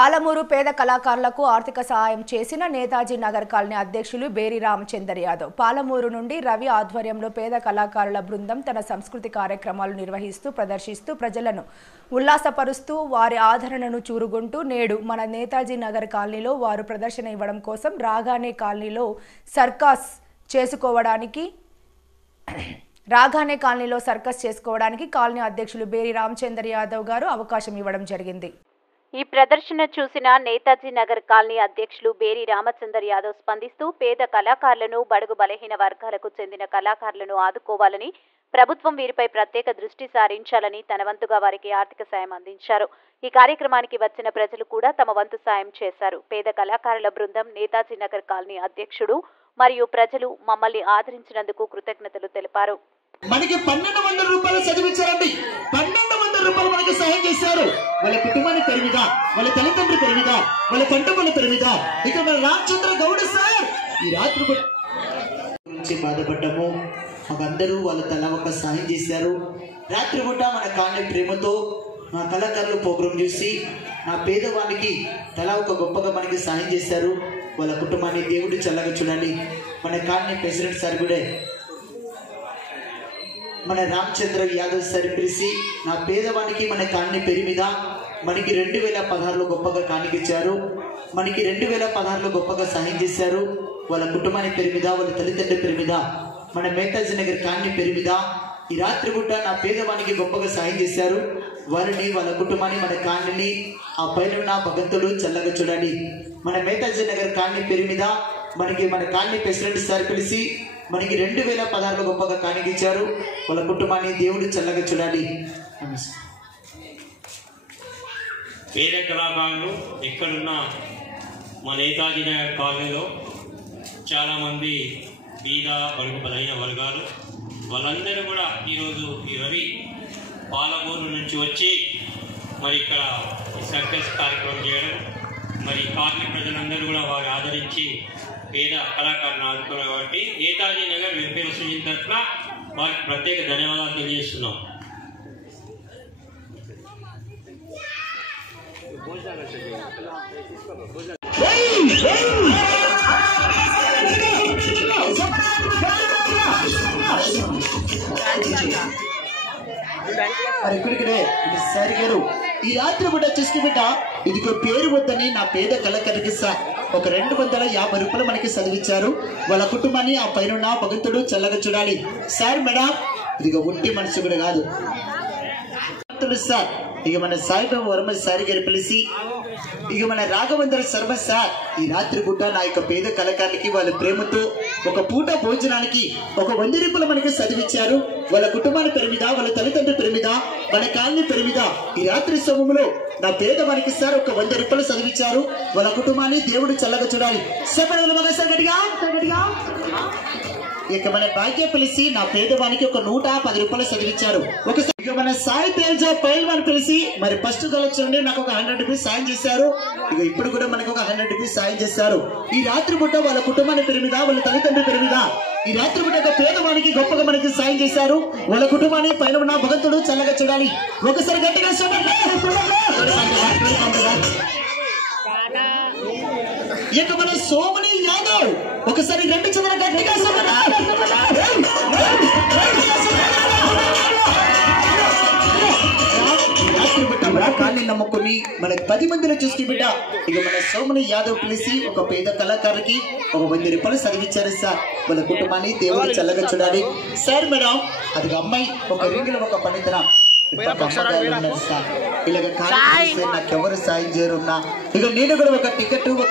పాలమూరు పేద కళాకారులకు ఆర్థిక సహాయం చేసిన నేతాజీ నగర్ కాలనీ అధ్యక్షులు బేరి రామచందర్ యాదవ్. పాలమూరు నుండి రవి ఆధ్వర్యంలో పేద కళాకారుల బృందం తన సంస్కృతి కార్యక్రమాలు నిర్వహిస్తూ ప్రదర్శిస్తూ ప్రజలను ఉల్లాసపరుస్తూ వారి ఆదరణను చూరుకుంటూ నేడు మన నేతాజీ నగర్ కాలనీలో వారు ప్రదర్శన ఇవ్వడం కోసం రాగానే కాలనీలో సర్కస్ చేసుకోవడానికి కాలనీ అధ్యక్షులు బేరి రామచందర్ యాదవ్ గారు అవకాశం ఇవ్వడం జరిగింది. ఈ ప్రదర్శన చూసిన నేతాజీ నగర్ కాలనీ అధ్యక్షులు బేరి రామచందర్ యాదవ్ స్పందిస్తూ పేద కళాకారులను, బడుగు బలహీన వర్గాలకు చెందిన కళాకారులను ఆదుకోవాలని, ప్రభుత్వం వీరిపై ప్రత్యేక దృష్టి సారించాలని తన వంతుగా వారికి ఆర్థిక సాయం అందించారు. ఈ కార్యక్రమానికి వచ్చిన ప్రజలు కూడా తమ వంతు సాయం చేశారు. పేద కళాకారుల బృందం, నేతాజీ నగర్ కాలనీ అధ్యక్షుడు మరియు ప్రజలు మమ్మల్ని ఆదరించినందుకు కృతజ్ఞతలు తెలిపారు. మనకి 1200 రూపాయలు చదివించారండి. 1200 రూపాయలు మనకి సహాయం చేశారు. వాళ్ళ కుటుంబాన్ని పెరిమిద, వాళ్ళ తల్లిదండ్రులు పెరిమిద, వాళ్ళ పంటములు పెరిమిద. ఇక మన రామచంద్ర గౌడ సార్ ఈ రాత్రి గురించి బాధపడ్డాము. మాకందరూ వాళ్ళ తల ఒక సహాయం చేశారు. రాత్రి పూట మన కాలనీ ప్రేమతో మా కళాకారులు ప్రోగ్రాం చూసి నా పేదవానికి తల ఒక గొప్పగా మనకి సహాయం చేశారు. వాళ్ళ కుటుంబాన్ని దేవుడు చల్లగా చూడాలి. మన కాలనీ ప్రెసిడెంట్ సార్ కూడా మన రామచంద్ర యాదవ్ సార్ పిలిచి నా పేదవానికి మన కాలనీ పేరు మీద మనకి 2016లో గొప్పగా కానికిచ్చారు. మనకి 2016లో గొప్పగా సహాయం చేశారు. వాళ్ళ కుటుంబానికి పేరు మీద, వాళ్ళ తల్లిదండ్రుల పేరు మీద, మన నేతాజీ నగర్ కాలనీ పేరు మీద ఈ రాత్రి పూట నా పేదవానికి గొప్పగా సహాయం చేశారు. వారిని, వాళ్ళ కుటుంబాన్ని, మన కాలనీని ఆ పైన ఉన్న భగవంతుడు చల్లగా చూడాలి. మన నేతాజీ నగర్ కాలనీ పేరు మీద మనకి మన కాలనీ ప్రెసిడెంట్ సార్ పిలిచి మనకి 2016లో గొప్పగా కానికిచ్చారు. వాళ్ళ కుటుంబాన్ని దేవుడు చల్లగా చూడాలి. పేద కళాకారులు ఎక్కడున్న మా నేతాజీ నగర్ కాలనీలో చాలామంది బీద, బడుగు బలహీన వర్గాలు వాళ్ళందరూ కూడా ఈరోజు ఈ రవి పాలమూరు నుంచి వచ్చి మరి ఇక్కడ సర్కస్ కార్యక్రమం చేయడం, మరి కాలనీ ప్రజలందరూ కూడా వారు ఆదరించి పేద కళాకారులను ఆదుకున్నారు. కాబట్టి నేతాజీ నగర్ వెల్ఫేర్ అసోసియేషన్ తరఫున వారికి ప్రత్యేక ధన్యవాదాలు తెలియజేస్తున్నాం. సార్ గారు ఈ రాత్రి బిడ్డ చూసి బిడ్డ ఇదిగో పేరు వద్దని నా పేద కళాకారునికి ఒక 250 రూపాయలు మనకి చదివించారు. వాళ్ళ కుటుంబాన్ని ఆ పైన భగవంతుడు చల్లగా చూడాలి. సార్ మేడం ఇదిగో ఉట్టి మనసు కూడా కాదు సార్. ఇక మన సాయిబాబు వర్మ సార్ గారు పిలిచి ఇక మన రాఘవేంద్ర శర్మ సార్ ఈ రాత్రి పూట నా యొక్క పేద కళాకారులకి వాళ్ళ ప్రేమతో ఒక పూట భోజనానికి ఒక 100 రూపాయలు మనకి చదివించారు. వాళ్ళ కుటుంబాన్ని పెరిమిద, వాళ్ళ తల్లిదండ్రులు పెరిమిద, మన కాలనీ పెరిమిద ఈ రాత్రి సమయంలో నా పేదవానికి సార్ ఒక 100 రూపాయలు చదివించారు. వాళ్ళ కుటుంబాన్ని దేవుడు చల్లగా చూడాలి. ఇక మన భాగ్య పిలిచి నా పేదవానికి ఒక 110 రూపాయలు చదివించారు. ఇక మన సాయి తేజ పైల్వాన్ పిలిచి మరి ఫస్ట్ కలెక్షన్ నాకు ఒక 100 రూపీస్ సాయం చేశారు. ఇక ఇప్పుడు కూడా మనకు ఒక 100 రూపీస్ సాయం చేశారు. ఈ రాత్రి పూట వాళ్ళ కుటుంబాన్ని పెరిమిద, వాళ్ళ తల్లిదండ్రులు పెరిమిద ఈ రాత్రి పూట ఒక పేదవానికి గొప్పగా మనకి సాయం చేశారు. వాళ్ళ కుటుంబాన్ని పైన ఉన్న భగవంతుడు చల్లగా చూడాలి. ఒకసారి గట్టిగా ఇక మన సోమని యాదవ్ ఒకసారి 2 చదర గట్టిగా కాలనీ నమ్ముకుని మనకి 10 మందిలో చూసి బిడ్డ ఇక మన సోమని యాదవ్ పిలిచి ఒక పేద కళాకారుకి ఒక 100 రూపాయలు చదివించారు సార్. వాళ్ళ కుటుంబాన్ని దేవుడు చల్లగా చూడాలి. సార్ మేడం అది అమ్మాయి ఒక రింగిలో ఒక పనితనం ఇలాగ కాలేజీ నాకెవరు సాయం చేయరున్నా ఇక నేను కూడా ఒక టికెట్ ఒక